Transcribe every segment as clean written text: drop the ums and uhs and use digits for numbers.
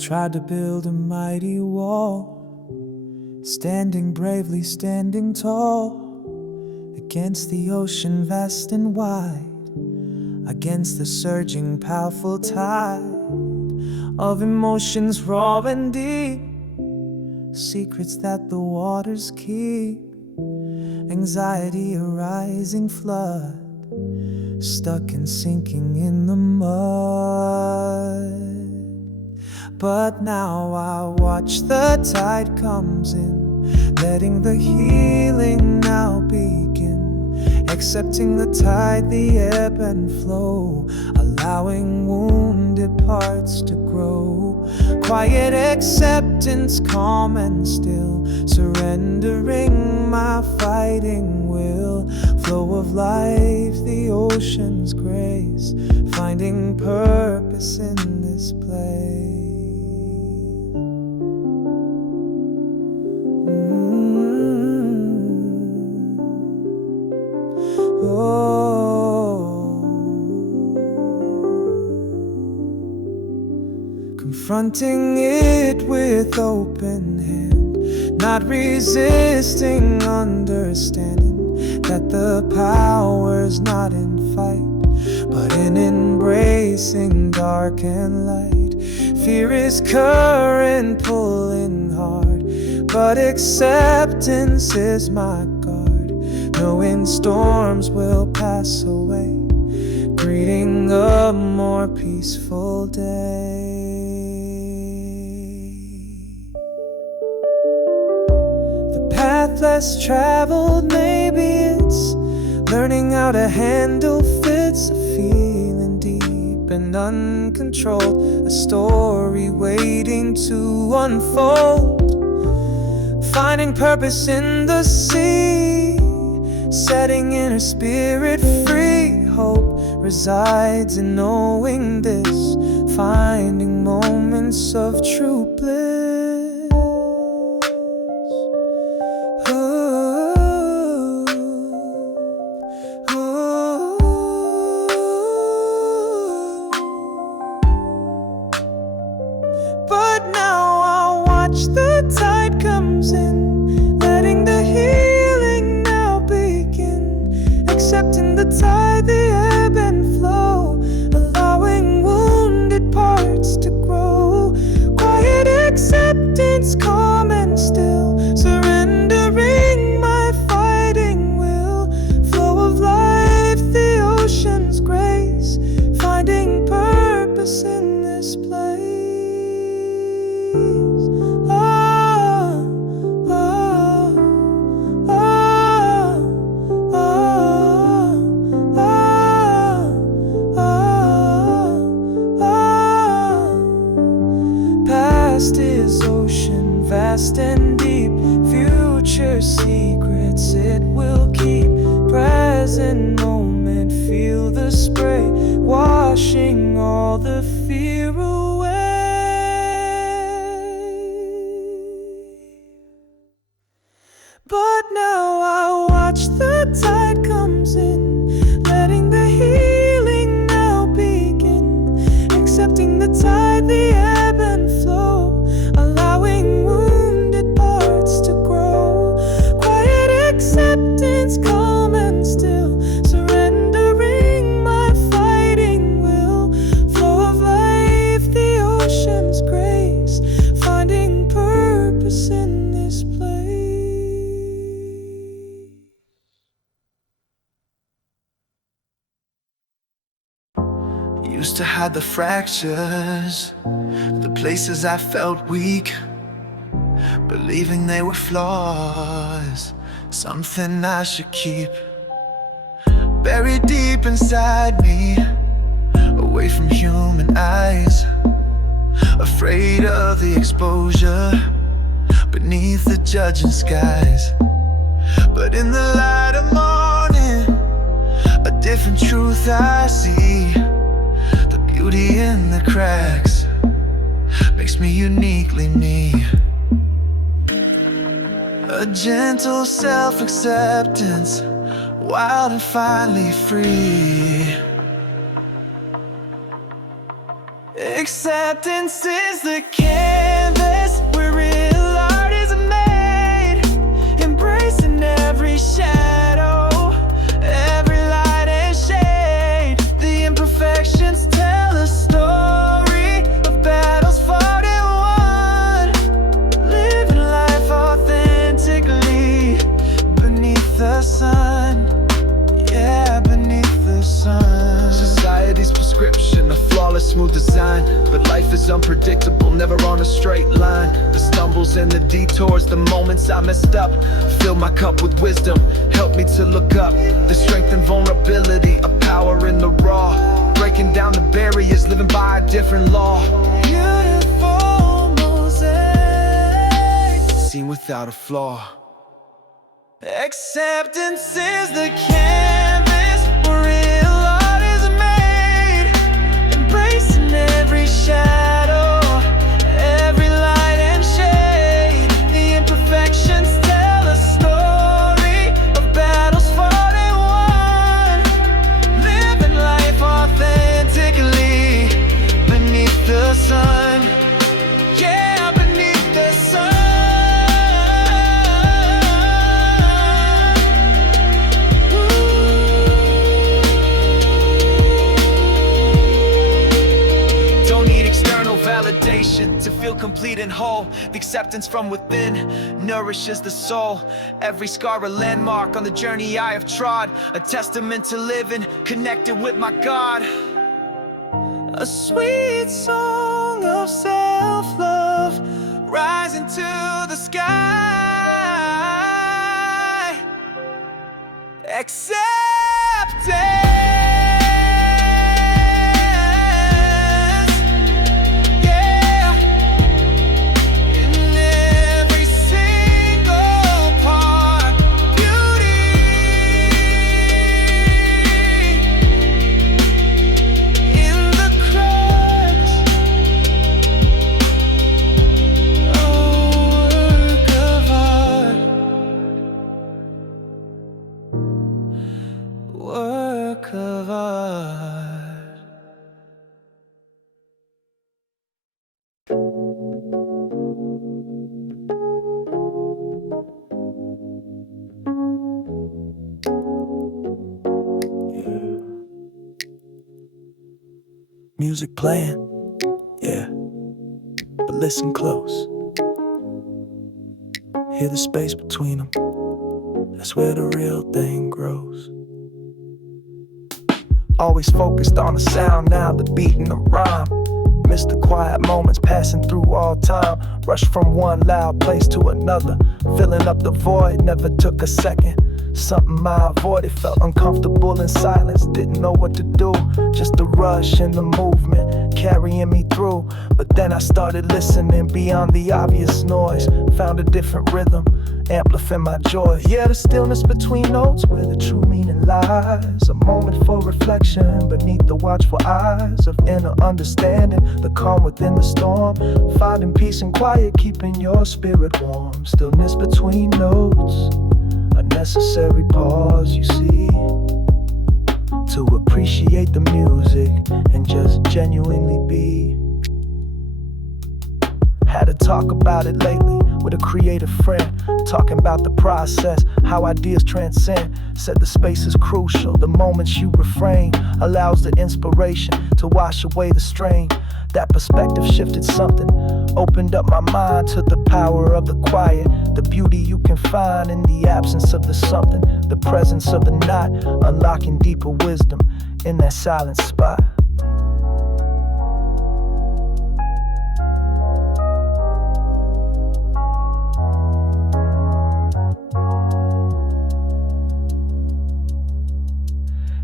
tried to build a mighty wall, standing bravely, standing tall, against the ocean vast and wide, against the surging powerful tide of emotions raw and deep, secrets that the waters keep, anxiety a rising flood, stuck and sinking in the mud. But now I watch the tide comes in, letting the healing now begin, accepting the tide, the ebb and flow, allowing wounded parts to grow. Quiet acceptance, calm and still, surrendering my fighting will. Flow of life, the ocean's grace, finding purpose in this place. Confronting it with open hand, not resisting, understanding that the power's not in fight, but in embracing dark and light. Fear is current pulling hard, but acceptance is my guard, knowing storms will pass away, greeting a more peaceful day. Path less traveled, maybe it's learning how to handle fits of feeling deep and uncontrolled, a story waiting to unfold, finding purpose in the sea, setting inner spirit free. Hope resides in knowing this, finding moments of true bliss. But now I'll watch the tide comes in, letting the healing now begin, accepting the tide, the ebb and flow, allowing wounded parts to grow. Quiet acceptance, calm and still, surrendering my fighting will. Flow of life, the ocean's grace, finding purpose in this place. Past is ocean, vast and deep, future secrets it will keep. Present moment, feel the spray, washing all the fear away. But now I watch the tide comes in, letting the healing now begin, accepting the tide, the ebb and flow, allowing wounded parts to grow. Quiet acceptance, calm and still, surrendering my fighting will. Flow of life, the ocean's grace, finding purpose in this place. Used to hide the fractures, the places I felt weak, believing they were flaws, something I should keep. Buried deep inside me, away from human eyes, afraid of the exposure beneath the judging skies. But in the light of morning, a different truth I see. The beauty in the cracks makes me uniquely me. A gentle self-acceptance, wild and finally free. Acceptance is the canvas where real art is made, embracing every shadow, every light and shade. The imperfections tell a story of battles fought and won, living life authentically beneath the sun. Yeah, beneath the sun. Society's prescription, a flawless, smooth design, but life is unpredictable, never on a straight line. The stumbles and the detours, the moments I messed up, fill my cup with wisdom, help me to look up. The strength and vulnerability, a power in the raw, breaking down the barriers, living by a different law. Beautiful mosaic, seen without a flaw. Acceptance is the canvas where real art is made, embracing every shadow, every light and shade. The imperfections tell a story of battles fought and won, living life authentically beneath the sun. Yeah, beneath the sun. To feel complete and whole, the acceptance from within nourishes the soul. Every scar a landmark on the journey I have trod, a testament to living connected with my God. A sweet song of self-love rising to the sky. Acceptance. Work of art. Music playing, yeah, but listen close. Hear the space between them, that's where the real thing grows. Always focused on the sound, now the beat and the rhyme. Miss the quiet moments passing through all time. Rush from one loud place to another, filling up the void, never took a second. Something I avoided, felt uncomfortable in silence, didn't know what to do. Just the rush and the movement carrying me through. But then I started listening beyond the obvious noise, found a different rhythm, amplifying my joy. Yeah, the stillness between notes where the true meaning lies. A moment for reflection beneath the watchful eyes of inner understanding, the calm within the storm. Finding peace and quiet, keeping your spirit warm. Stillness between notes, a necessary pause, you see, to appreciate the music and just genuinely be. Had to talk about it lately with a creative friend, talking about the process, how ideas transcend. Said the space is crucial, the moments you refrain allows the inspiration to wash away the strain. That perspective shifted something, opened up my mind to the power of the quiet, the beauty you can find in the absence of the something, the presence of the not, unlocking deeper wisdom in that silent spot.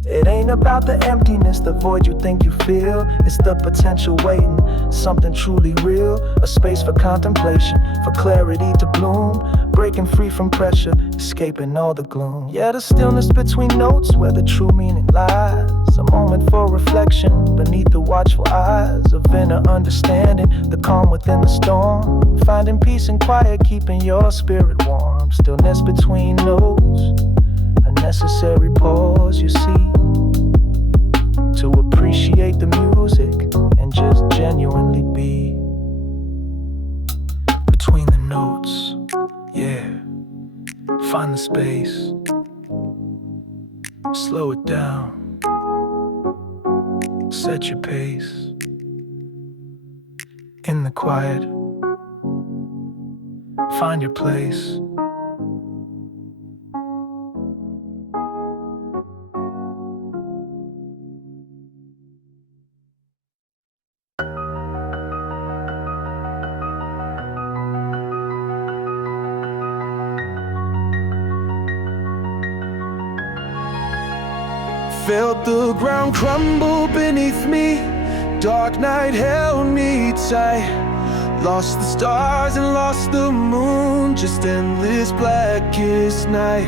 It ain't about the emptiness, the void you think you feel. It's the potential waiting, something truly real. A space for contemplation, for clarity to bloom. Breaking free from pressure, escaping all the gloom. Yeah, the stillness between notes where the true meaning lies. A moment for reflection beneath the watchful eyes of inner understanding, the calm within the storm. Finding peace and quiet, keeping your spirit warm. Stillness between notes, a necessary pause, you see, to appreciate the music and just genuinely be between the notes. Yeah, find the space, slow it down, set your pace. In the quiet, find your place. Felt the ground crumble beneath me. Dark night held me tight. Lost the stars and lost the moon. Just endless blackest night.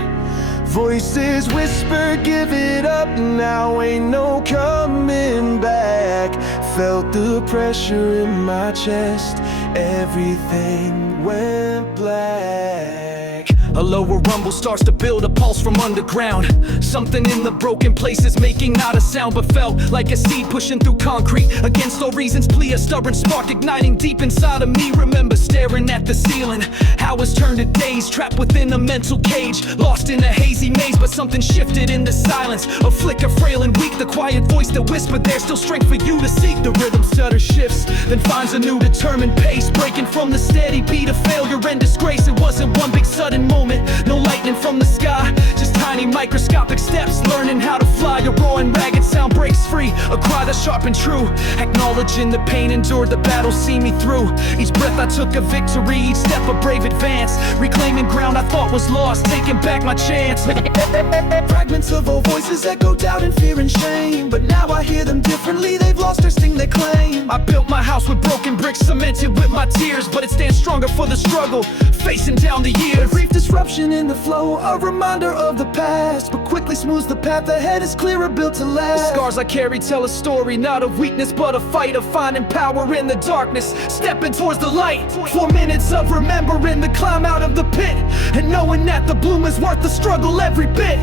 Voices whisper, give it up now, ain't no coming back. Felt the pressure in my chest. Everything went black. A lower rumble starts to build a pulse from underground. Something in the broken places making not a sound, but felt like a seed pushing through concrete. Against all reasons plea, a stubborn spark igniting deep inside of me. Remember staring at the ceiling, hours turned to days, trapped within a mental cage, lost in a hazy maze. But something shifted in the silence, a flicker frail and weak. The quiet voice that whispered there's still strength for you to seek. The rhythm stutter shifts, then finds a new determined pace, breaking from the steady beat of failure and disgrace. It wasn't one big sudden moment, no lightning from the sky, just tiny microscopic steps, learning how to fly. A raw and ragged sound breaks free, a cry that's sharp and true, acknowledging the pain endured, the battle see me through. Each breath I took a victory, each step a brave advance, reclaiming ground I thought was lost, taking back my chance. Fragments of old voices echo doubt and fear and shame, but now I hear them differently, they've lost their sting they claim. I built my house with broken bricks, cemented with my tears, but it stands stronger for the struggle, facing down the years. Brief disruption in the flow, a reminder of the past, but quickly smooths the path ahead, is clearer, built to last. The scars I carry tell a story, not of weakness but a fight, of finding power in the darkness, stepping towards the light. 4 minutes of remembering the climb out of the pit, and knowing that the bloom is worth the struggle every bit.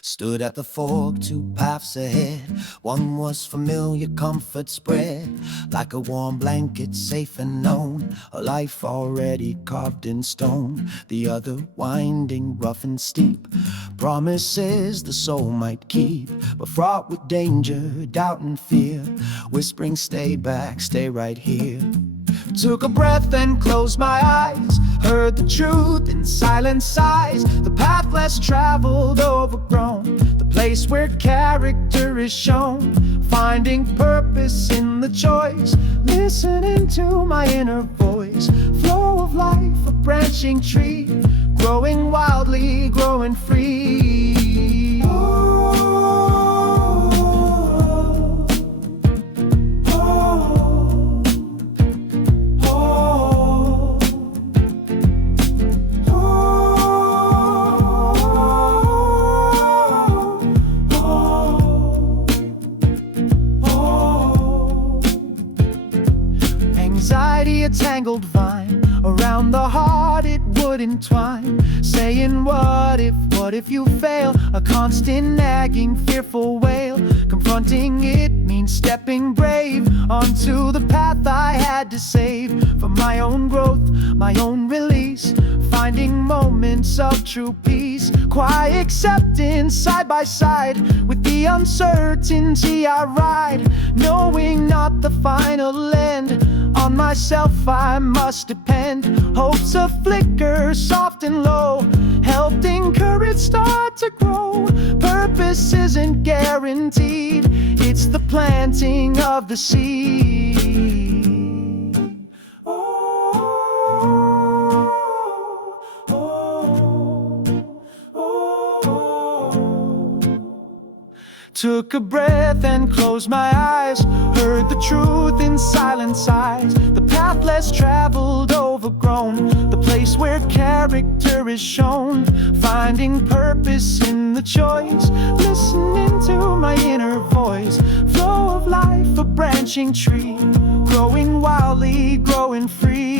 Stood at the fork, 2 paths ahead. One was familiar, comfort spread like a warm blanket, safe and known, a life already carved in stone. The other winding, rough and steep, promises the soul might keep, but fraught with danger, doubt and fear, whispering stay back, stay right here. Took a breath and closed my eyes, heard the truth in silent sighs. The path less traveled, overgrown, the place where character is shown. Finding purpose in the choice, listening to my inner voice. Flow of life, a branching tree, growing wildly, growing free. Anxiety, a tangled vine, around the heart it would entwine, saying what if you fail? A constant nagging, fearful wail. Confronting it means stepping brave onto the path I had to save. For my own growth, my own release, finding moments of true peace. Quiet acceptance, side by side with the uncertainty I ride, knowing not the fight myself I must depend. Hopes a flicker, soft and low, helped encourage start to grow. Purpose isn't guaranteed, it's the planting of the seed. Took a breath and closed my eyes, heard the truth in silent sighs. The path less traveled, overgrown, the place where character is shown. Finding purpose in the choice, listening to my inner voice. Flow of life, a branching tree, growing wildly, growing free.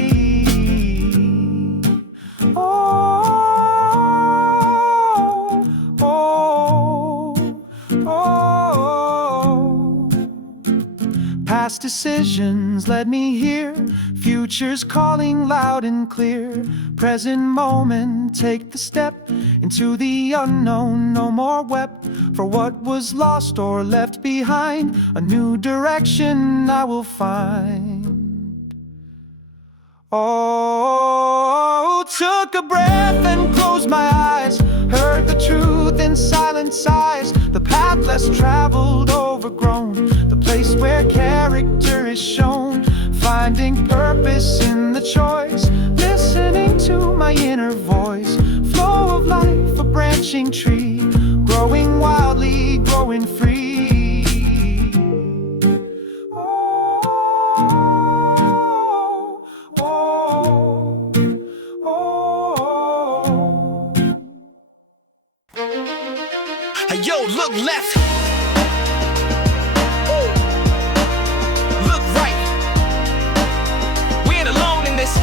Past decisions led me here, future's calling loud and clear. Present moment, take the step into the unknown. No more wept for what was lost or left behind. A new direction I will find. Oh, took a breath and closed my eyes, heard the truth in silent sighs. The path less traveled, overgrown, the place where character is shown. Finding purpose in the choice, listening to my inner voice. Flow of life, a branching tree, growing wildly, growing free. Hey yo, look left. Ooh. Look right. We ain't alone in this.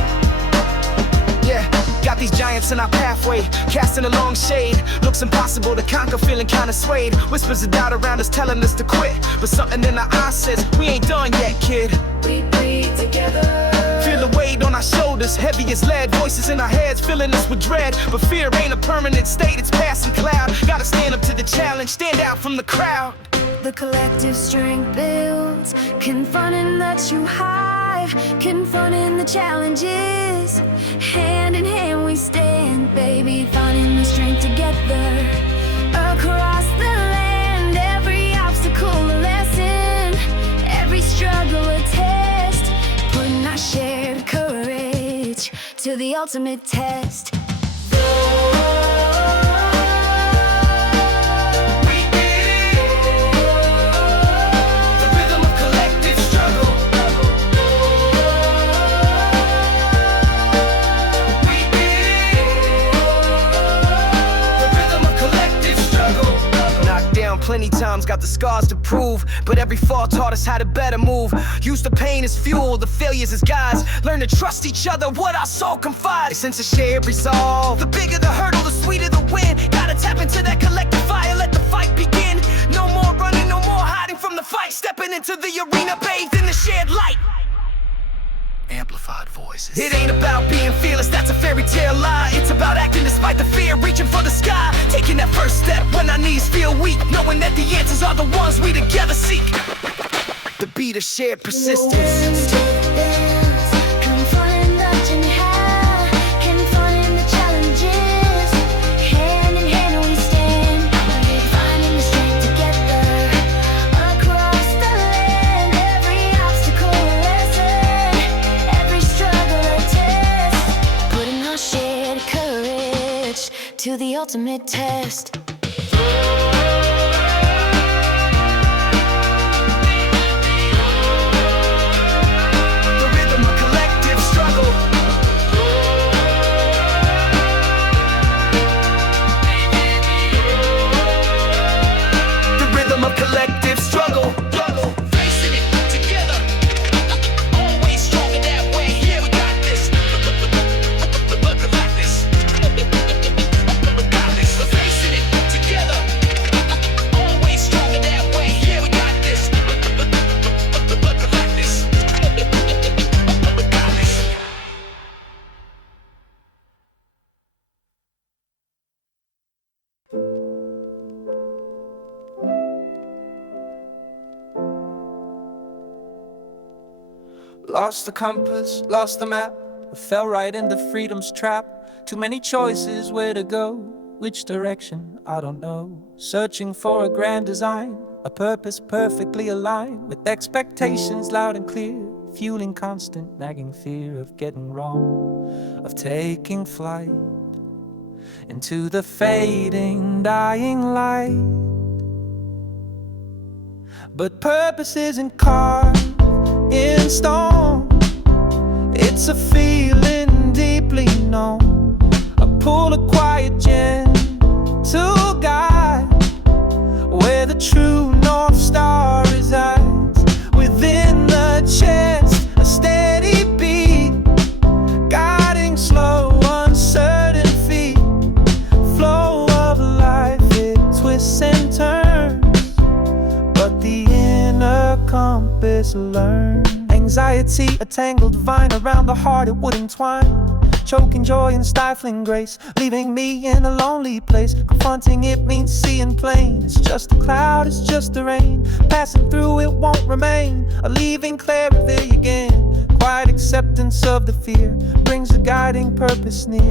Yeah, got these giants in our pathway, casting a long shade. Looks impossible to conquer, feeling kinda swayed. Whispers of doubt around us telling us to quit, but something in our eyes says we ain't done yet, kid. We breathe together. Feel the weight on our shoulders, heavy as lead. Voices in our heads, filling us with dread. But fear ain't a permanent state, it's passing cloud. Gotta stand up to the challenge, stand out from the crowd. The collective strength builds, confronting the true high, confronting the challenges. Hand in hand we stand, baby, finding the strength together. Across the land, every obstacle a lesson, every struggle a test, putting our shared courage to the ultimate test. Plenty times, got the scars to prove, but every fall taught us how to better move. Use the pain as fuel, the failures as guides. Learn to trust each other, what our soul confides. A sense of shared resolve, the bigger the hurdle, the sweeter the win. Gotta tap into that collective fire, let the fight begin. No more running, no more hiding from the fight. Stepping into the arena, bathed in the shared light. Amplified voices. It ain't about being fearless, that's a fairy tale lie. It's about acting despite the fear, reaching for the sky. Taking that first step when our knees feel weak, knowing that the answers are the ones we together seek. The beat of shared persistence. Confronting the journey high, confronting the challenges. Hand in hand we stand, finding the strength together. Across the land, every obstacle a lesson, every struggle a test, putting our shared courage to the ultimate test. Collective struggle, facing it together, always stronger that way. Yeah, we got this. Look like this. Got this. We're facing it Lost the compass, lost the map. I fell right into freedom's trap. Too many choices where to go. Which direction, I don't know. Searching for a grand design, a purpose perfectly aligned with expectations loud and clear. Fueling constant nagging fear of getting wrong, of taking flight into the fading, dying light. But purpose isn't carved in stone. It's a feeling deeply known. I pull a quiet gentle guide where the true North Star resides. Within the chest, a steady beat, guiding slow, uncertain feet. Flow of life, it twists and turns, but the inner compass learns. Anxiety, a tangled vine around the heart, it wouldn't twine. Choking joy and stifling grace, leaving me in a lonely place. Confronting it means seeing plain. It's just a cloud, it's just the rain. Passing through, it won't remain. A leaving clarity again. Quiet acceptance of the fear brings a guiding purpose near.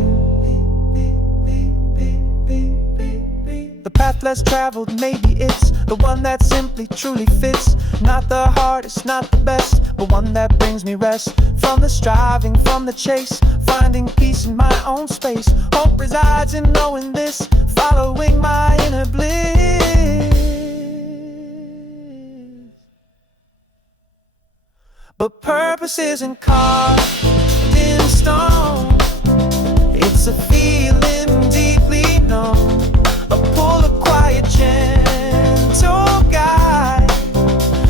The path less traveled, maybe it's the one that simply truly fits. Not the hardest, not the best, but one that brings me rest. From the striving, from the chase, finding peace in my own space. Hope resides in knowing this, following my inner bliss. But purpose isn't carved in stone. It's a feeling deeply known. I pull a quiet, gentle guide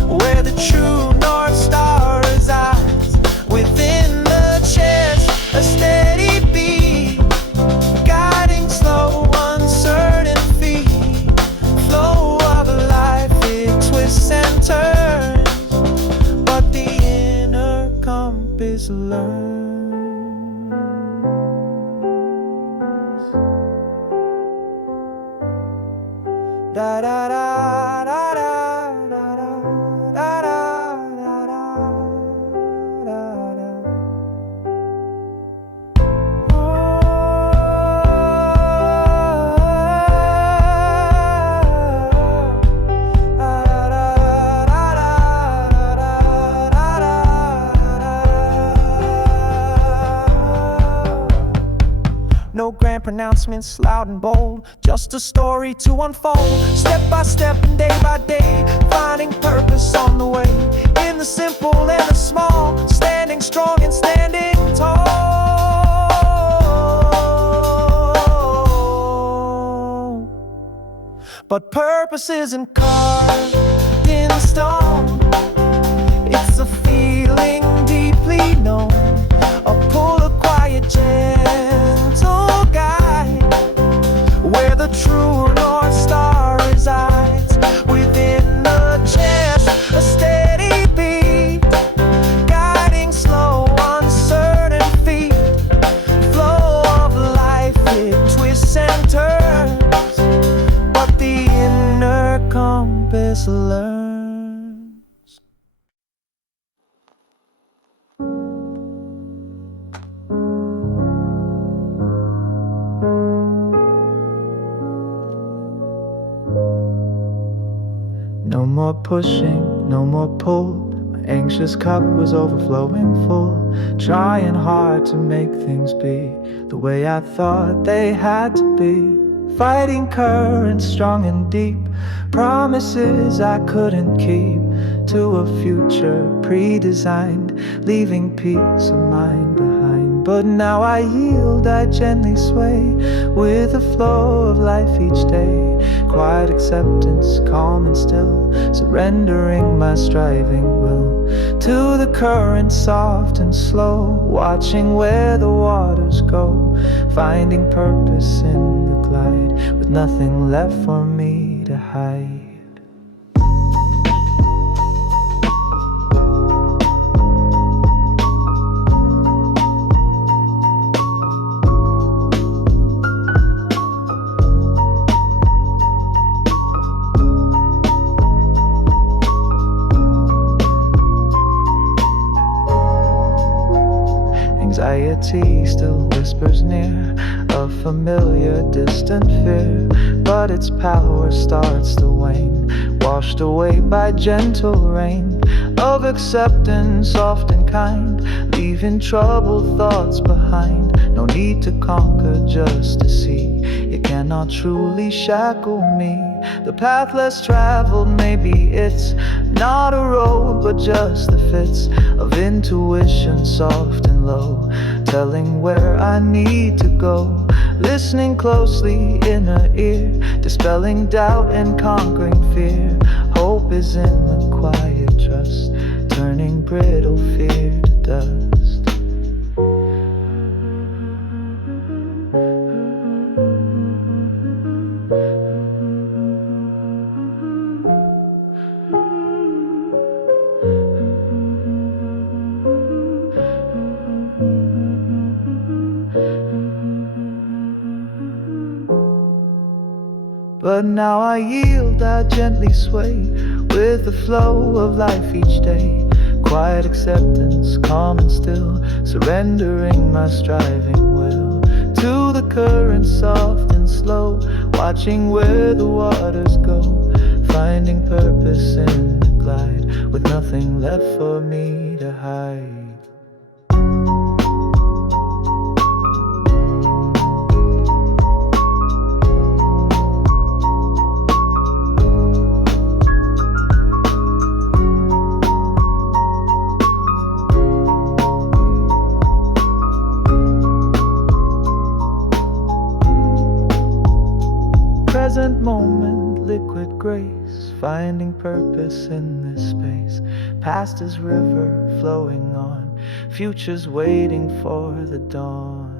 where the true North Star resides. Within the chest, a steady beat, guiding slow, uncertain feet. Flow of life, it twists and turns, but the inner compass learns. Da da da da da da da da da da da. No grand pronouncements, loud and bold, just a story to unfold. Step by step and day by day, finding purpose on the way. In the simple and the small, standing strong and standing tall. But purpose isn't carved in stone. It's a feeling deeply known. A pull, a quiet, gentle guide where the true North Star resides. Within the chest, a steady beat, guiding slow, uncertain feet. Flow of life, it twists and turns, but the inner compass learns. No more pushing, no more pull. My anxious cup was overflowing full. Trying hard to make things be the way I thought they had to be. Fighting currents strong and deep, promises I couldn't keep. To a future pre-designed, leaving peace of mind behind. But now I yield, I gently sway with the flow of life each day. Quiet acceptance, calm and still, surrendering my striving will to the current soft and slow, watching where the waters go, finding purpose in the glide with nothing left for me to hide. Anxiety still whispers near, a familiar distant fear, but its power starts to wane, washed away by gentle rain of acceptance, soft and kind, leaving troubled thoughts behind. No need to conquer just to see, it cannot truly shackle me. The path less traveled, maybe it's not a road, but just the fits of intuition, soft and low, telling where I need to go. Listening closely, inner ear, dispelling doubt and conquering fear. Hope is in the quiet trust, turning brittle fear to dust. But now I yield, I gently sway with the flow of life each day. Quiet acceptance, calm and still, surrendering my striving will to the current, soft and slow, watching where the waters go, finding purpose in the glide, with nothing left for me to hide. Present moment, liquid grace, finding purpose in this space. Past is river flowing on, future's waiting for the dawn.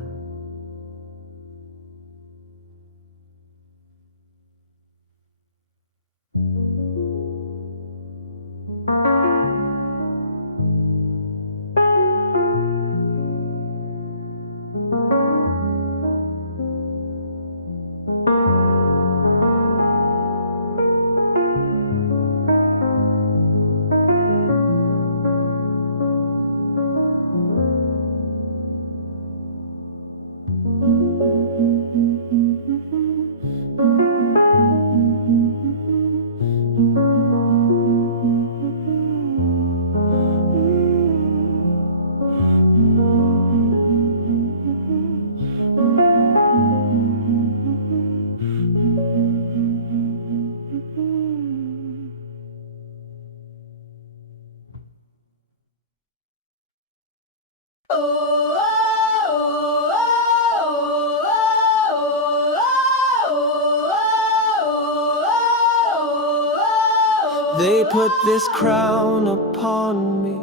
They put this crown upon me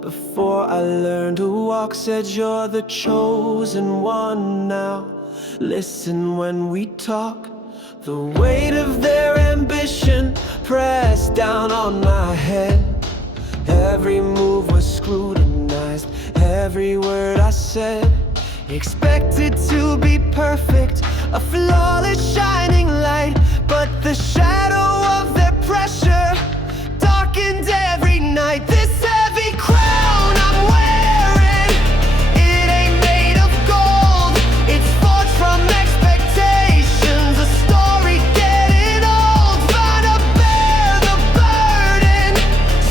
before I learned to walk. Said you're the chosen one now. Listen when we talk. The weight of their ambition pressed down on my head. Every move was scrutinized, every word I said expected to be perfect, a flawless shining light. But the shadow of their pressure darkened every night. This heavy crown I'm wearing, it ain't made of gold. It's forged from expectations, a story getting old. Trying to bear the burden,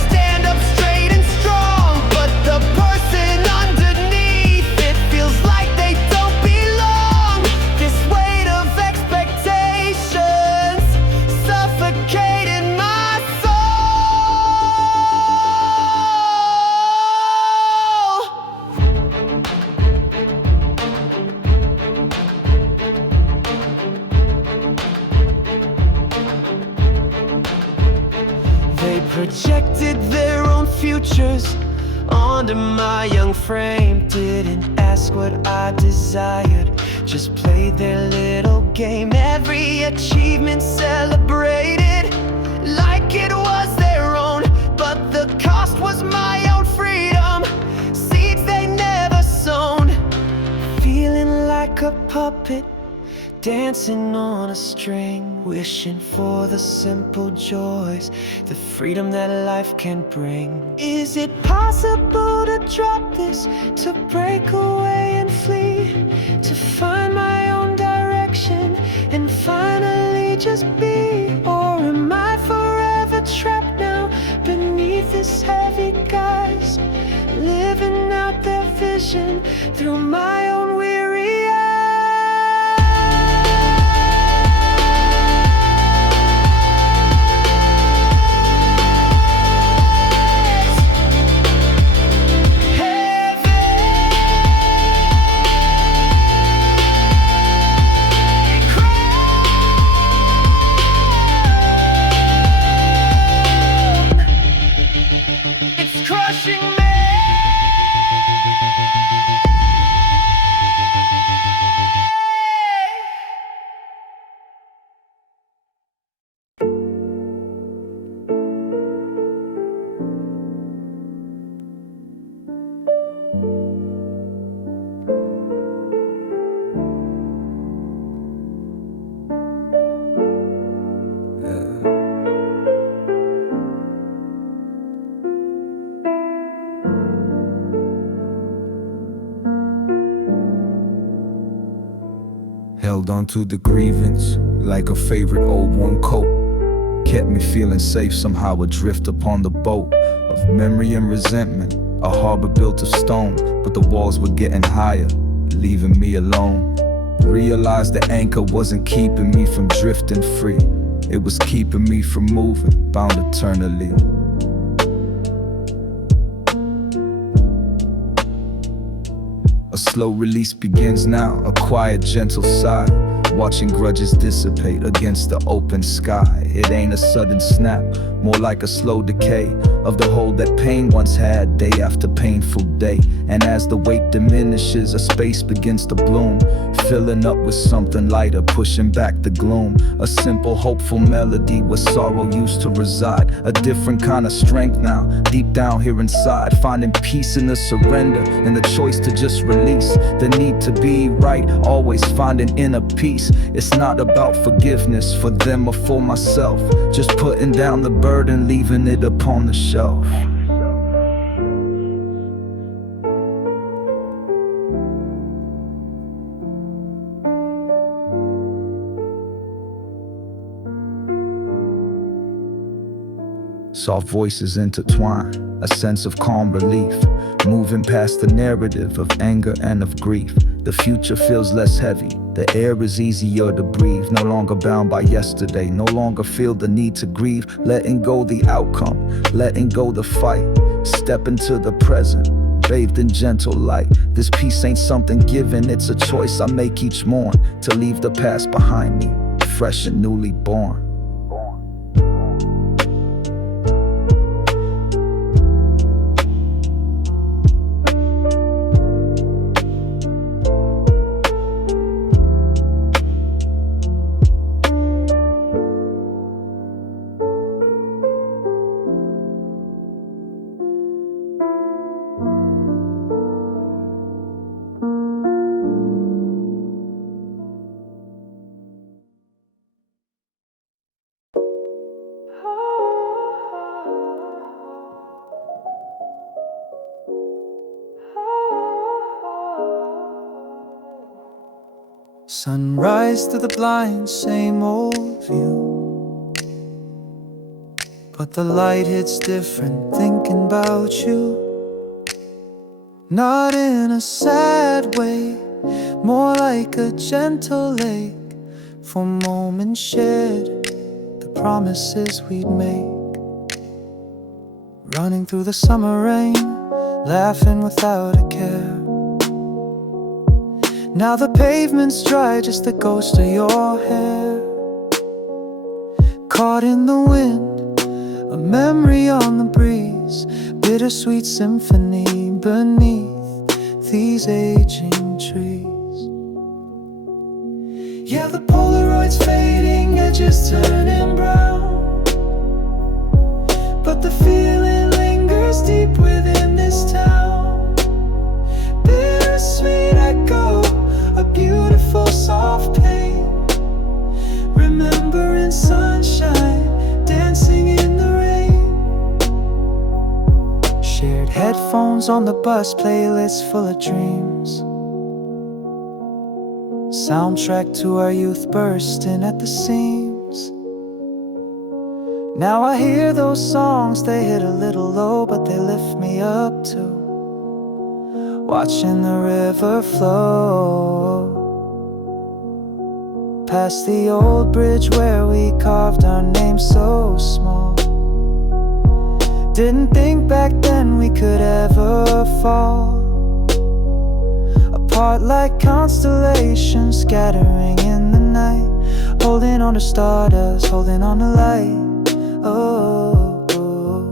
stand up straight and strong. But the person underneath it feels like they don't belong. This weight of expectations suffocating my They projected their own futures onto my young frame. Didn't ask what I desired, just played their little game. Every achievement celebrated like it was their own, but the cost was my own freedom, seeds they never sown. Feeling like a puppet, dancing on a string, wishing for the simple joys, the freedom that life can bring. Is it possible to drop this, to break away and flee, to find my own direction and finally just be? Or am I forever trapped now beneath this heavy guise, living out their vision through my own weary eyes? Held onto the grievance like a favorite old worn coat. Kept me feeling safe, somehow adrift upon the boat of memory and resentment. A harbor built of stone, but the walls were getting higher, leaving me alone. Realized the anchor wasn't keeping me from drifting free. It was keeping me from moving, bound eternally. A slow release begins now, a quiet, gentle sigh, watching grudges dissipate against the open sky. It ain't a sudden snap, more like a slow decay of the hold that pain once had, day after painful day. And as the weight diminishes, a space begins to bloom, filling up with something lighter, pushing back the gloom. A simple, hopeful melody where sorrow used to reside. A different kind of strength now, deep down here inside. Finding peace in the surrender, in the choice to just release the need to be right, always finding inner peace. It's not about forgiveness for them or for myself, just putting down the burden, leaving it upon the shelf. Soft voices intertwine, a sense of calm relief, moving past the narrative of anger and of grief. The future feels less heavy, the air is easier to breathe. No longer bound by yesterday, no longer feel the need to grieve. Letting go the outcome, letting go the fight. Step into the present, bathed in gentle light. This peace ain't something given, it's a choice I make each morn, to leave the past behind me, fresh and newly born. Sunrise through the blind, same old view, but the light hits different thinking about you. Not in a sad way, more like a gentle lake, for moments shared, the promises we'd make. Running through the summer rain, laughing without a care. Now the pavement's dry, just the ghost of your hair. Caught in the wind, a memory on the breeze, bittersweet symphony beneath these aging trees. Yeah, the Polaroid's fading, edges turning brown, but the feeling lingers deep within this town. Bittersweet echo, a beautiful soft pain, songs on the bus, playlist full of dreams. Soundtrack to our youth bursting at the seams. Now I hear those songs, they hit a little low, but they lift me up too. Watching the river flow past the old bridge where we carved our names so small. Didn't think back then we could ever fall apart like constellations scattering in the night. Holding on to stardust, holding on to light. Oh, oh.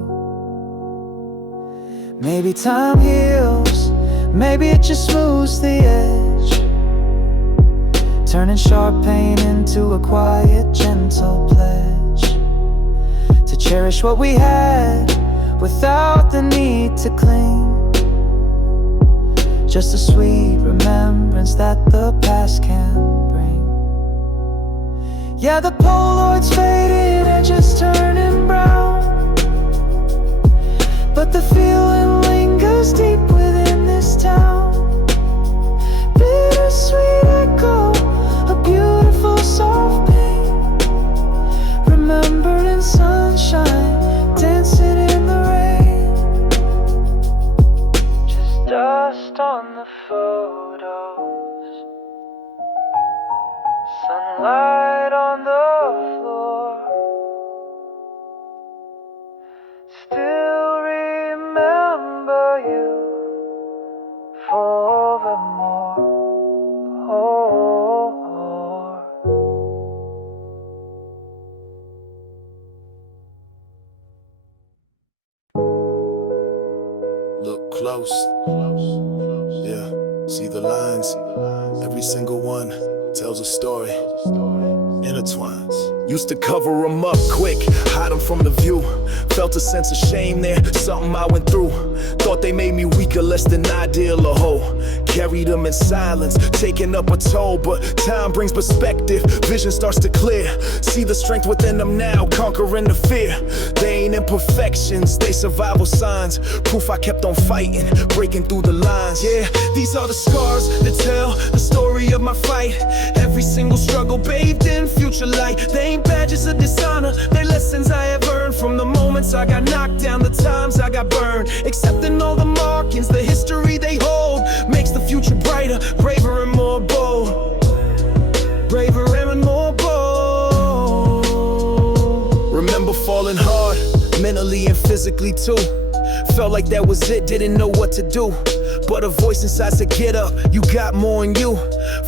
Maybe time heals, maybe it just smooths the edge, turning sharp pain into a quiet, gentle pledge to cherish what we had without the need to cling. Just a sweet remembrance that the past can bring. Yeah, the Polaroid's faded and just turning brown, but the feeling lingers deep within this town. Bittersweet echo, a beautiful soft pain, remembering sunshine, dancing in the rain. Just dust on the photos, sunlight on the floor. Still remember you forevermore. Look close, yeah, see the lines. Every single one tells a story, intertwines. Used to cover them up quick, hide them from the view. Felt a sense of shame there, something I went through. Thought they made me weaker, less than ideal or whole. Carried them in silence, taking up a toll. But time brings perspective, vision starts to clear. See the strength within them now, conquering the fear. They ain't imperfections, they survival signs. Proof I kept on fighting, breaking through the lines. Yeah, these are the scars that tell the story of my fight. Every single struggle bathed in future light. They ain't badges of dishonor, they're lessons I have earned. From the moments I got knocked down, the times I got burned. Accepting all the markings, the history they hold, makes the future brighter, braver and more bold. Braver and more bold. Remember falling hard, mentally and physically too. Felt like that was it, didn't know what to do. But a voice inside said get up, you got more in you.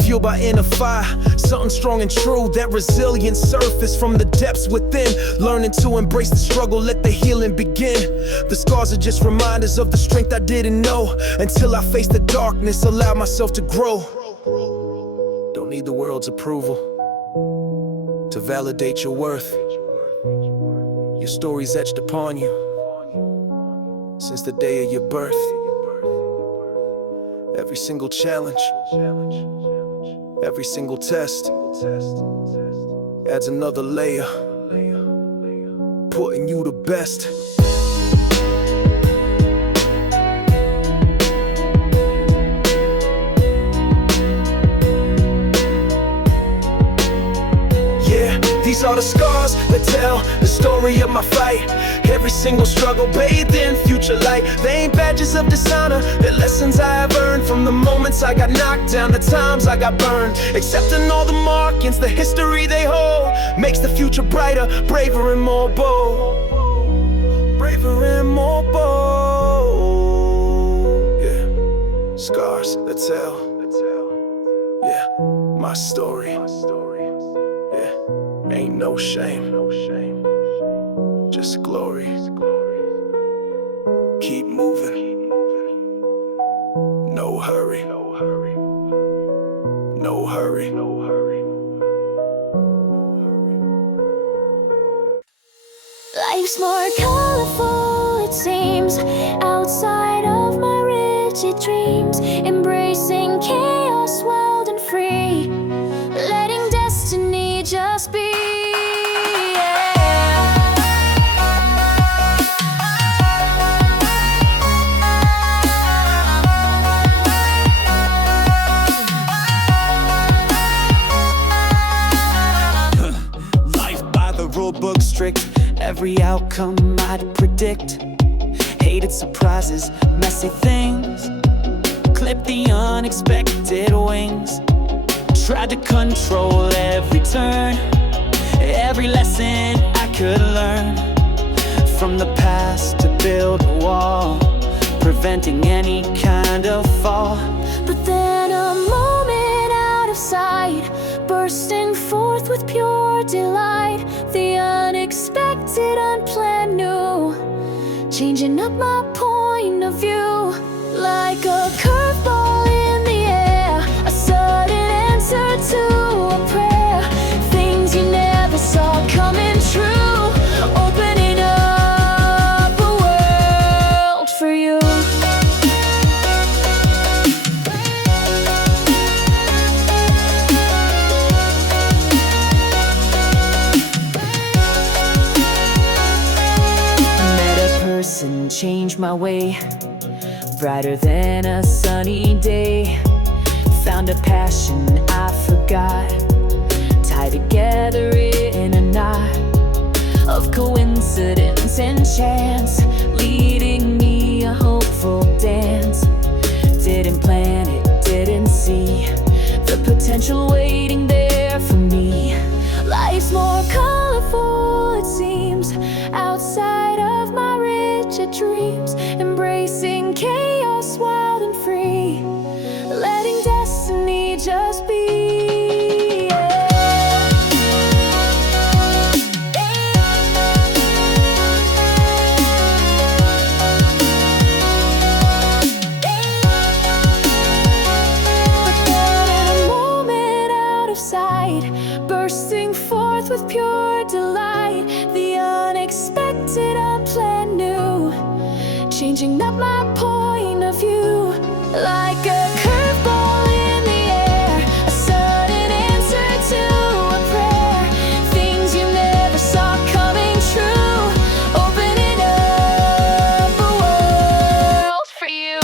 Fueled by inner fire, something strong and true. That resilient surface from the depths within. Learning to embrace the struggle, let the healing begin. The scars are just reminders of the strength I didn't know. Until I faced the darkness, allowed myself to grow. Don't need the world's approval to validate your worth. Your story's etched upon you since the day of your birth. Every single challenge, every single test adds another layer, putting you the best. These are the scars that tell the story of my fight. Every single struggle bathed in future light. They ain't badges of dishonor, they're lessons I have earned. From the moments I got knocked down, the times I got burned. Accepting all the markings, the history they hold, makes the future brighter, braver and more bold. Braver and more bold. Yeah, scars that tell. Yeah, my story. Ain't no shame, just glory. Keep moving, no hurry, no hurry. Life's more colorful, it seems, outside of my rigid dreams. Embracing chaos, wild and free, letting destiny just be. every outcome I'd predict. Hated surprises, messy things, clipped the unexpected wings. Tried to control every turn, every lesson I could learn. From the past to build a wall, preventing any kind of fall. But then a moment out of sight, bursting forth with pure delight. The unexpected, unplanned new, changing up my point of view. Like a curveball in the air, a sudden answer to a prayer. Things you never saw coming true, opening up a world for you. Met a person, changed my way, brighter than a sunny day. Found a passion I forgot, tied together in a knot of coincidence and chance, leading me a hopeful dance. Didn't plan it, didn't see the potential waiting there for me. Life's more colorful, it seems, outside of my rigid dreams. Embracing chaos wild and free, letting destiny just be. But then a moment out of sight, bursting forth with pure delight. The unexpected, unplanned new, changing up my point of view. Like a curveball in the air, a sudden answer to a prayer. Things you never saw coming true, opening up a world for you.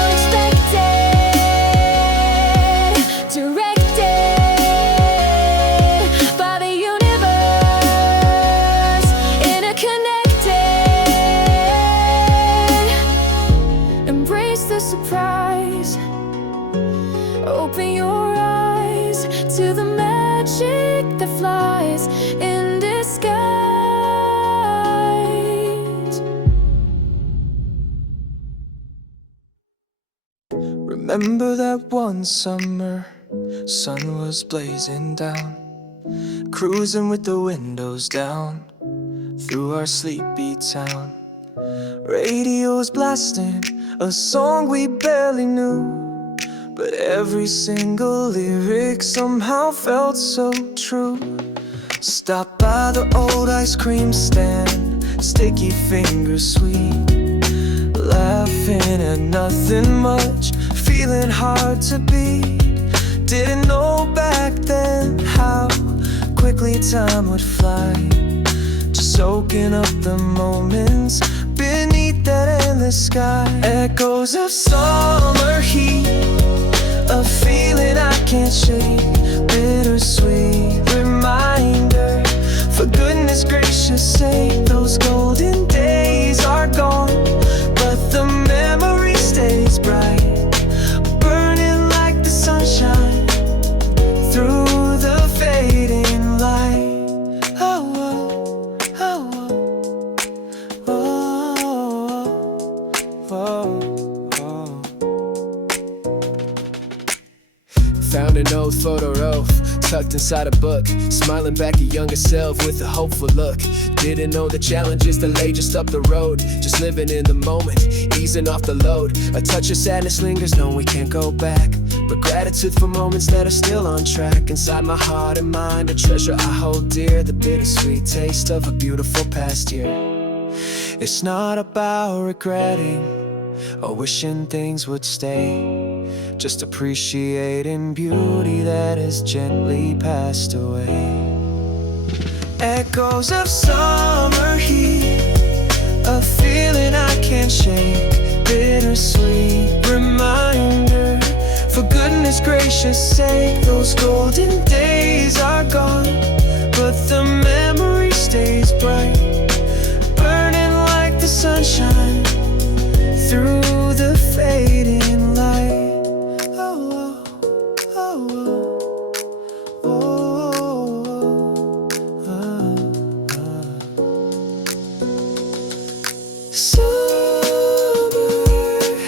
Unexpected, directed by the universe, interconnected. Embrace the surprise, open your eyes to the magic that flies in disguise. Remember that one summer, sun was blazing down, cruising with the windows down through our sleepy town. Radio's blasting a song we barely knew, but every single lyric somehow felt so true. Stopped by the old ice cream stand, sticky fingers sweet, laughing at nothing much, feeling hard to beat. Didn't know back then how quickly time would fly, just soaking up the moments beneath that endless sky. Echoes of summer heat, a feeling I can't shake, bittersweet reminder. For goodness gracious sake, those golden days are gone, but the memory stays bright, burning like the sunshine through the fading light. Oh, oh, oh, oh, oh, oh. Found an old photo roll, tucked inside a book, smiling back at younger self with a hopeful look. Didn't know the challenges that lay just up the road, just living in the moment, easing off the load. A touch of sadness lingers, no, we can't go back, but gratitude for moments that are still on track. Inside my heart and mind, a treasure I hold dear, the bittersweet taste of a beautiful past year. It's not about regretting or wishing things would stay, just appreciating beauty that has gently passed away. Echoes of summer heat, a feeling I can't shake, bittersweet reminder. For goodness gracious sake, those golden days are gone, but the memory stays bright, burning like the sunshine through the fading light. Oh, oh, oh, oh, Summer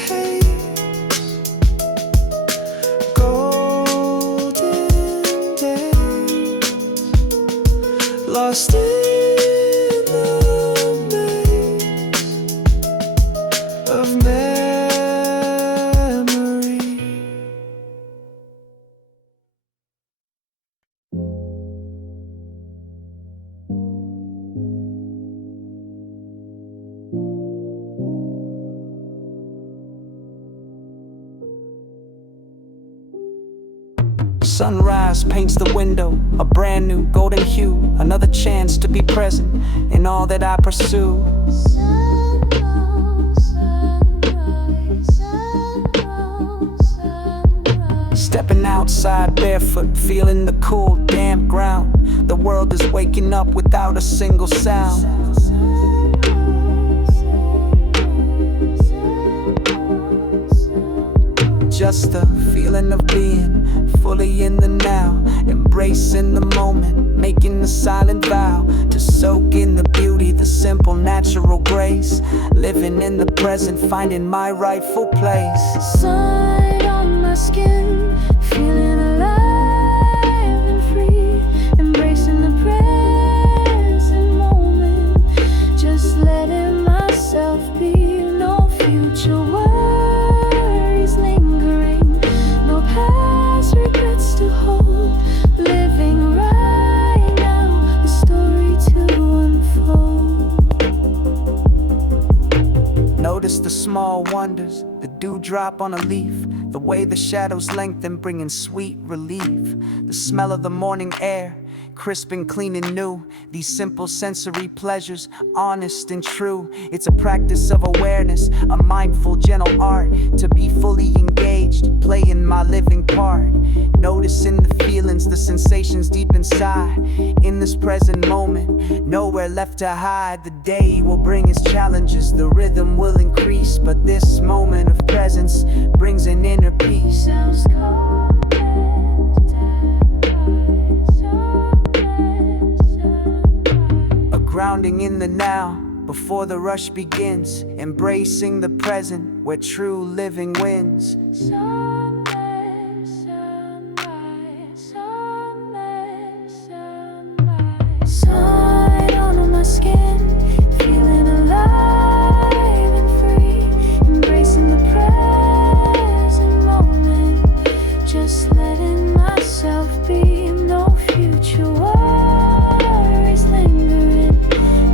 haze, golden days, lost in the maze of memory. Sunrise paints the window, a brand new golden hue. Another chance to be present in all that I pursue. Stepping outside barefoot, feeling the cool, damp ground. The world is waking up without a single sound. Just the feeling of being fully in the now, embracing the moment, making the silent vow to soak in the beauty, the simple natural grace, living in the present, finding my rightful place. Sun on my skin, feeling alive and free, embracing the present moment, just letting myself be. No future worries lingering, no past regrets to hold, living right now, the story to unfold. Notice the small wonders, the dewdrop on a leaf, the way the shadows lengthen, bringing sweet relief. The smell of the morning air, crisp and clean and new. These simple sensory pleasures, honest and true. It's a practice of awareness, a mindful, gentle art, to be fully engaged, playing my living part. Noticing the feelings, the sensations deep inside. In this present moment, nowhere left to hide. The day will bring its challenges, the rhythm will increase, but this moment of presence brings an inner peace. Sounds A grounding in the now, before the rush begins. Embracing the present, where true living wins. Sun on my skin, feeling alive and free, embracing the present moment, just letting myself be. No future worries lingering,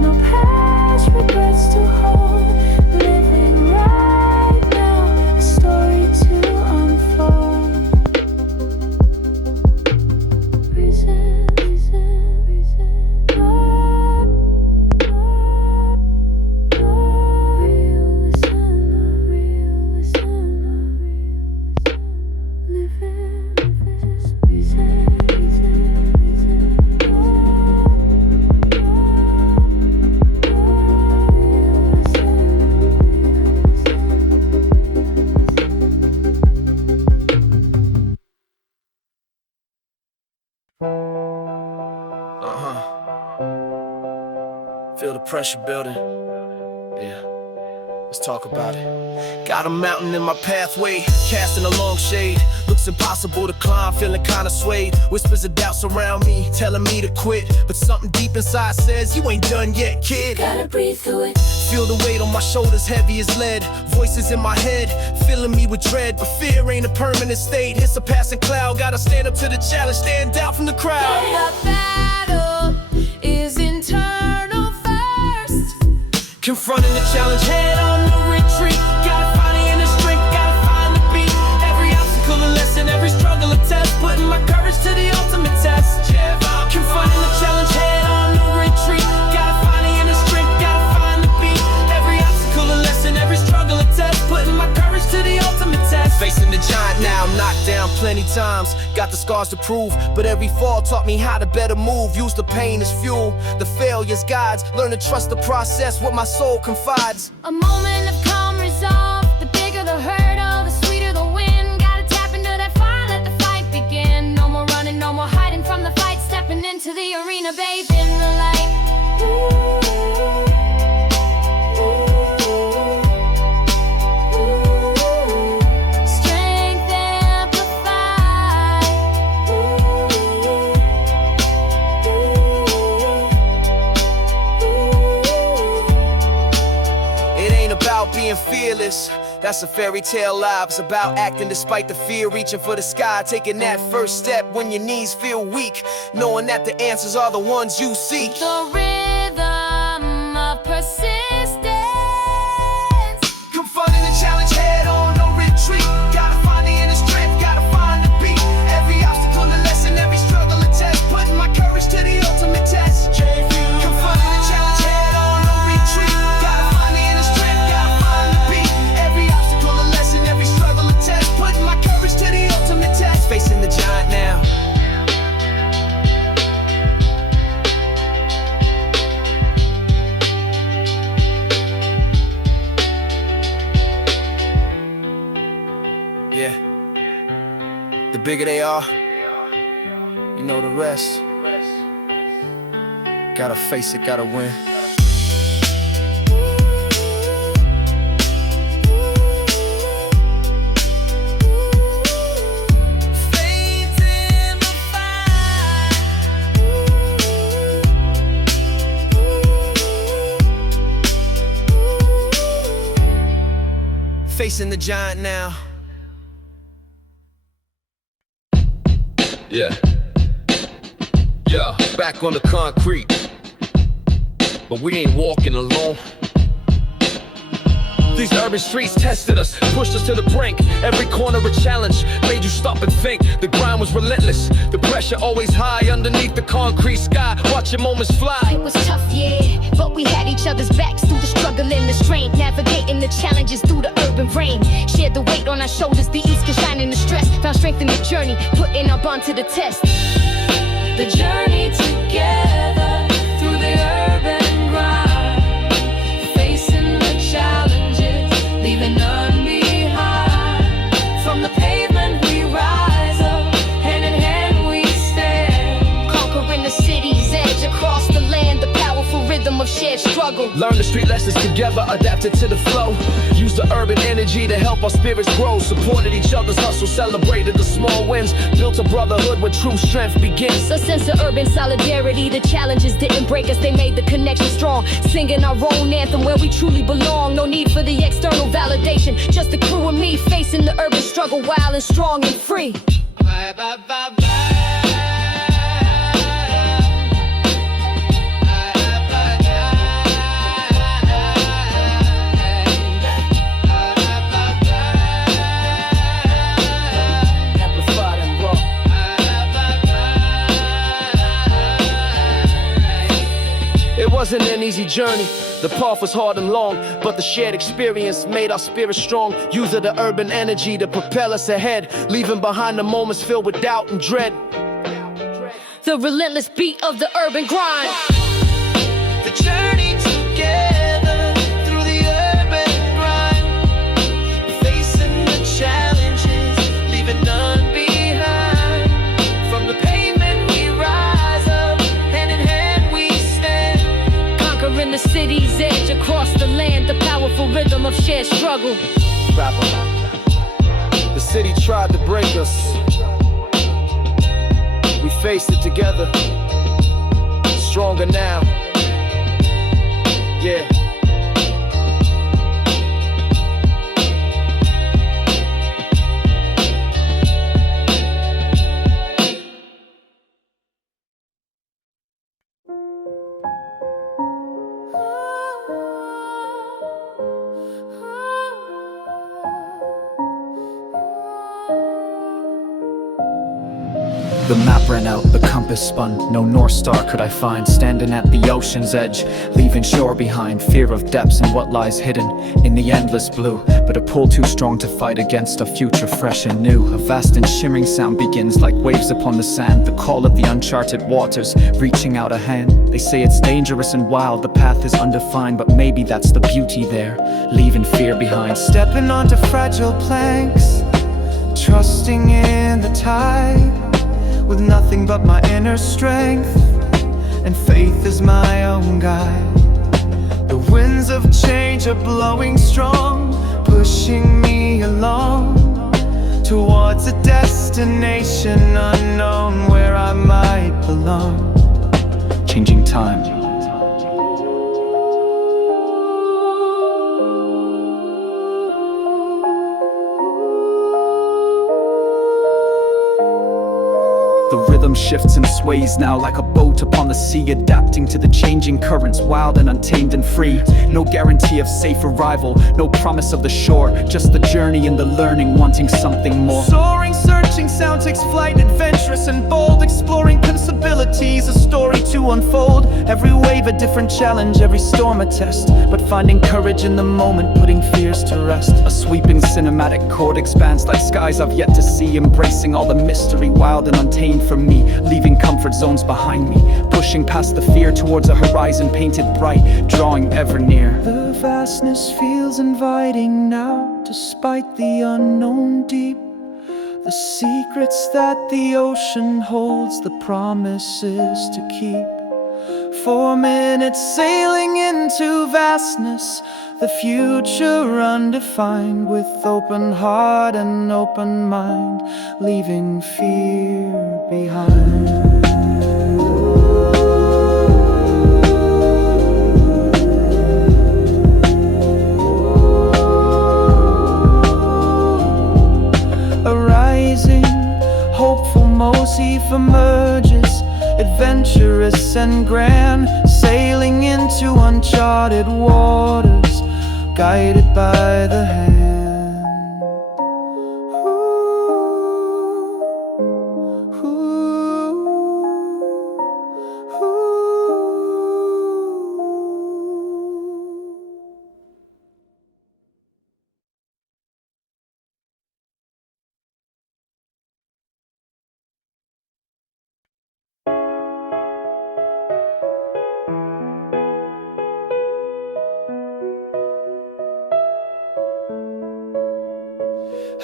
no past regrets to hold, living right now, a story to unfold. Reason, reason, reason. Real listener, real listener, living, reason, reason, reason. Feel the pressure building. Yeah, let's talk about it. Got a mountain in my pathway, casting a long shade. Looks impossible to climb, feeling kinda swayed. Whispers of doubt surround me, telling me to quit, but something deep inside says you ain't done yet, kid. Gotta breathe through it. Feel the weight on my shoulders, heavy as lead. Voices in my head, filling me with dread. But fear ain't a permanent state, it's a passing cloud. Gotta stand up to the challenge, stand out from the crowd. The battle is internal first. Confronting the challenge head on, no retreat. Gotta find the inner strength, gotta find the beat. Every obstacle a lesson, every struggle a test. Putting my courage to the ultimate test. Confronting the challenge head on, no retreat. Gotta find the inner strength, gotta find the beat. plenty times, got the scars to prove, but every fall taught me how to better move. Use the pain as fuel, the failures guides. Learn to trust the process, what my soul confides. A moment of calm resolve. The bigger the hurdle, the sweeter the win. Gotta tap into that fire, let the fight begin. No more running, no more hiding from the fight. Stepping into the arena, bathed in the light. Strength amplified. It ain't about being fearless, that's a fairy tale life. It's about acting despite the fear, reaching for the sky, taking that first step when your knees feel weak, knowing that the answers are the ones you seek. The rhythm of persistence. Confronting the challenge head on, no retreat. Gotta find the inner strength, gotta find the beat. Every obstacle a lesson, every struggle a test. Putting my courage to the ultimate test. Confronting the challenge head on, no retreat. Gotta find the inner strength, gotta find the beat. Every obstacle a lesson, every struggle a test. Putting my courage to the ultimate test. Facing the giant now. Yeah. The bigger they are, you know the rest. Gotta face it, gotta win. Faith in the fight. Facing the giant now. Yeah, back on the concrete, but we ain't walking alone. These urban streets tested us, pushed us to the brink. Every corner a challenge, made you stop and think. The grind was relentless, the pressure always high. Underneath the concrete sky, watching moments fly. It was tough, yeah, but we had each other's backs through the struggle and the strain. Navigating the challenges through the urban rain. Shared the weight on our shoulders, the ease could shine in the stress. Found strength in the journey, putting our bond to the test. The journey together through the urban grind, facing the challenges, leaving none behind. From the pavement we rise up, hand in hand we stand. Conquering the city's edge across the land. The powerful rhythm of shared struggle. Learn the street lessons together, adapted to the flow. Use the urban energy to help our spirits grow. Supported each other's hustle, celebrated the small wins. Built a brotherhood where true strength begins. A sense of urban solidarity. The challenges didn't break us, they made the connection strong. Singing our own anthem where we truly belong. No need for the external validation. Just the crew and me facing the urban struggle, wild and strong and free. It wasn't an easy journey, the path was hard and long, but the shared experience made our spirits strong. Use of the urban energy to propel us ahead, leaving behind the moments filled with doubt and dread. The relentless beat of the urban grind. The journey together through the urban grind, facing the challenges, leaving none behind. From the pavement we rise up, hand in hand we stand. Conquering the city's edge across the land. The powerful rhythm of shared struggle. The city tried to break us. We faced it together. Stronger now. Yeah. The map ran out, the compass spun. No North Star could I find. Standing at the ocean's edge, leaving shore behind. Fear of depths and what lies hidden in the endless blue. But a pull too strong to fight against a future fresh and new. A vast and shimmering sound begins like waves upon the sand. The call of the uncharted waters, reaching out a hand. They say it's dangerous and wild, the path is undefined. But maybe that's the beauty there, leaving fear behind. Stepping onto fragile planks, trusting in the tide, with nothing but my inner strength, and faith is my own guide. The winds of change are blowing strong, pushing me along towards a destination unknown, where I might belong. Changing time. The rhythm shifts and sways now like a boat upon the sea, adapting to the changing currents, wild and untamed and free. No guarantee of safe arrival, no promise of the shore, just the journey and the learning, wanting something more. Soaring, searching, sound takes flight, adventurous and bold, exploring possibilities, a story to unfold. Every wave a different challenge, every storm a test, but finding courage in the moment, putting fears to rest. A sweeping cinematic chord expands like skies I've yet to see, embracing all the mystery, wild and untamed for me, leaving comfort zones behind me, pushing past the fear towards a horizon painted bright, drawing ever near. The vastness feels inviting now, despite the unknown deep. The secrets that the ocean holds, the promises to keep. 4 minutes sailing into vastness, the future undefined, with open heart and open mind, leaving fear behind. Arising, hopeful motif emerges, adventurous and grand, sailing into uncharted waters, guided by the hand. Ooh, ooh, ooh.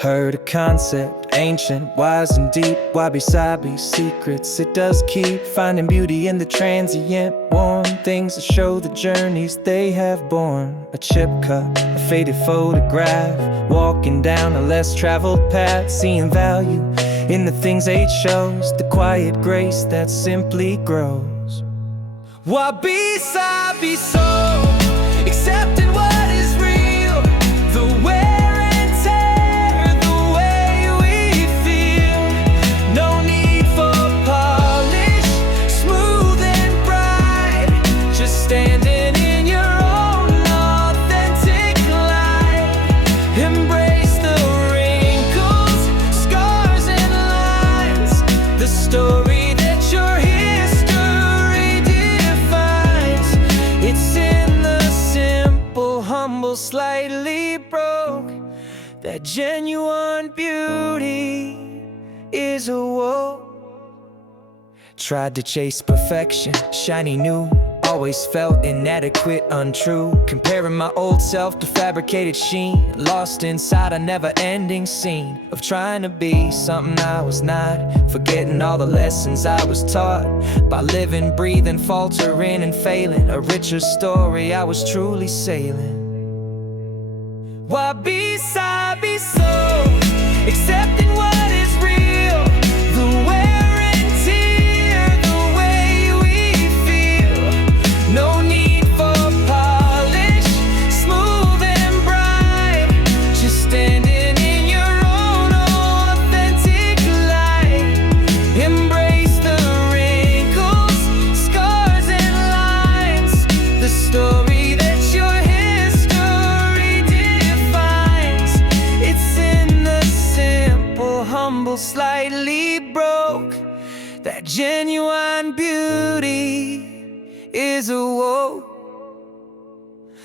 Heard a concept, ancient, wise and deep. Wabi-sabi secrets, it does keep finding beauty in the transient. Worn things that show the journeys they have borne. A chip cup, a faded photograph, walking down a less traveled path, seeing value in the things age shows, the quiet grace that simply grows. Wabi-sabi soul, accepting what is real, the wear and tear, the way we feel. No need for polish, smooth and bright, just standing in your own authentic light. Embrace the wrinkles, scars and lines, the story that your history defines. It's in the simple, humble, slightly broke, that genuine beauty is awoke. Tried to chase perfection, shiny new, always felt inadequate, untrue. Comparing my old self to fabricated sheen, lost inside a never-ending scene of trying to be something I was not, forgetting all the lessons I was taught by living, breathing, faltering and failing. A richer story I was truly sailing. Wabi-sabi soul, accepting what is real, the wear and tear, the way we feel. No need for polish, smooth and bright, just standing in your own authentic light. Embrace the wrinkles, scars and lines, the story that your history that genuine beauty is a woe.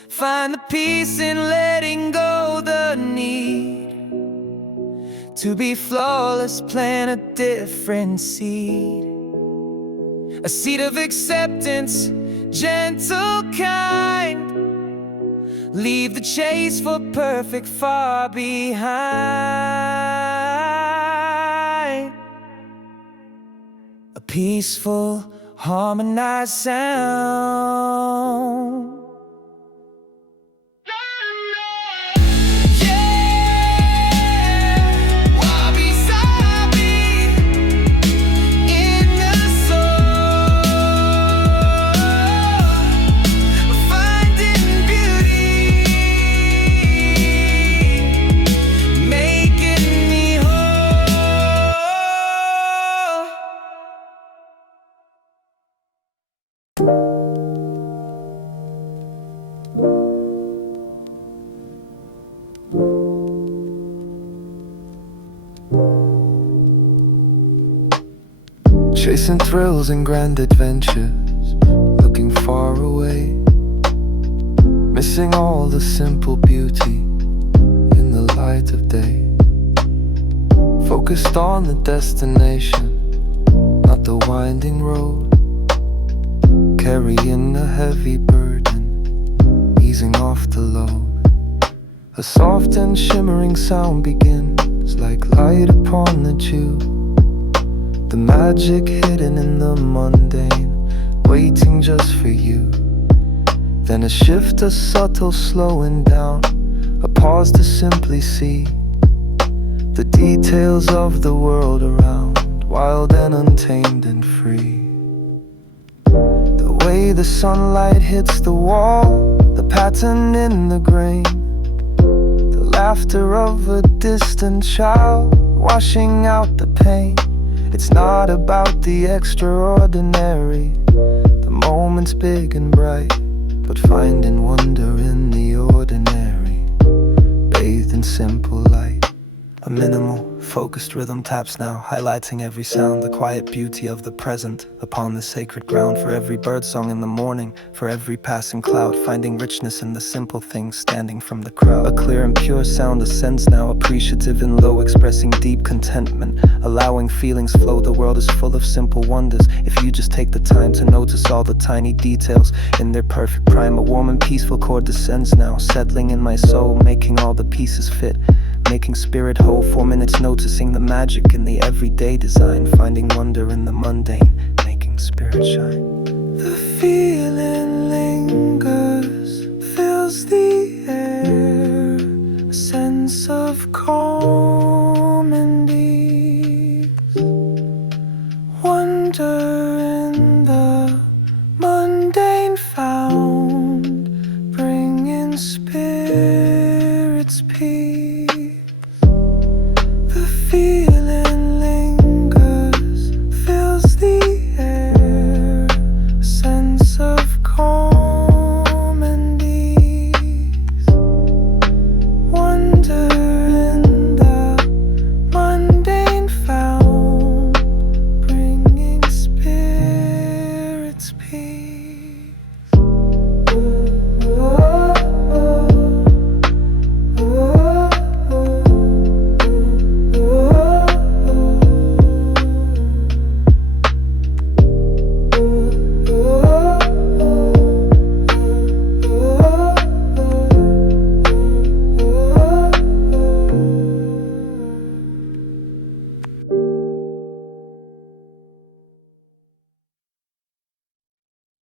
Find the peace in letting go the need to be flawless, plant a different seed. A seed of acceptance, gentle, kind. Leave the chase for perfect far behind. A peaceful, harmonized sound. Chasing thrills and grand adventures, looking far away, missing all the simple beauty in the light of day. Focused on the destination, not the winding road, carrying a heavy burden, easing off the load. A soft and shimmering sound begins like light upon the dew. The magic hidden in the mundane, waiting just for you. Then a shift, a subtle slowing down, a pause to simply see the details of the world around, wild and untamed and free. The way the sunlight hits the wall, the pattern in the grain, the laughter of a distant child, washing out the pain. It's not about the extraordinary, the moment's big and bright, but finding wonder in the ordinary, bathed in simple light. A minimal, focused rhythm taps now, highlighting every sound, the quiet beauty of the present upon the sacred ground. For every birdsong in the morning, for every passing cloud, finding richness in the simple things standing from the crowd. A clear and pure sound ascends now, appreciative and low, expressing deep contentment, allowing feelings flow. The world is full of simple wonders if you just take the time to notice all the tiny details in their perfect prime. A warm and peaceful chord descends now, settling in my soul, making all the pieces fit, making spirit whole. 4 minutes noticing the magic in the everyday design, finding wonder in the mundane, making spirit shine. The feeling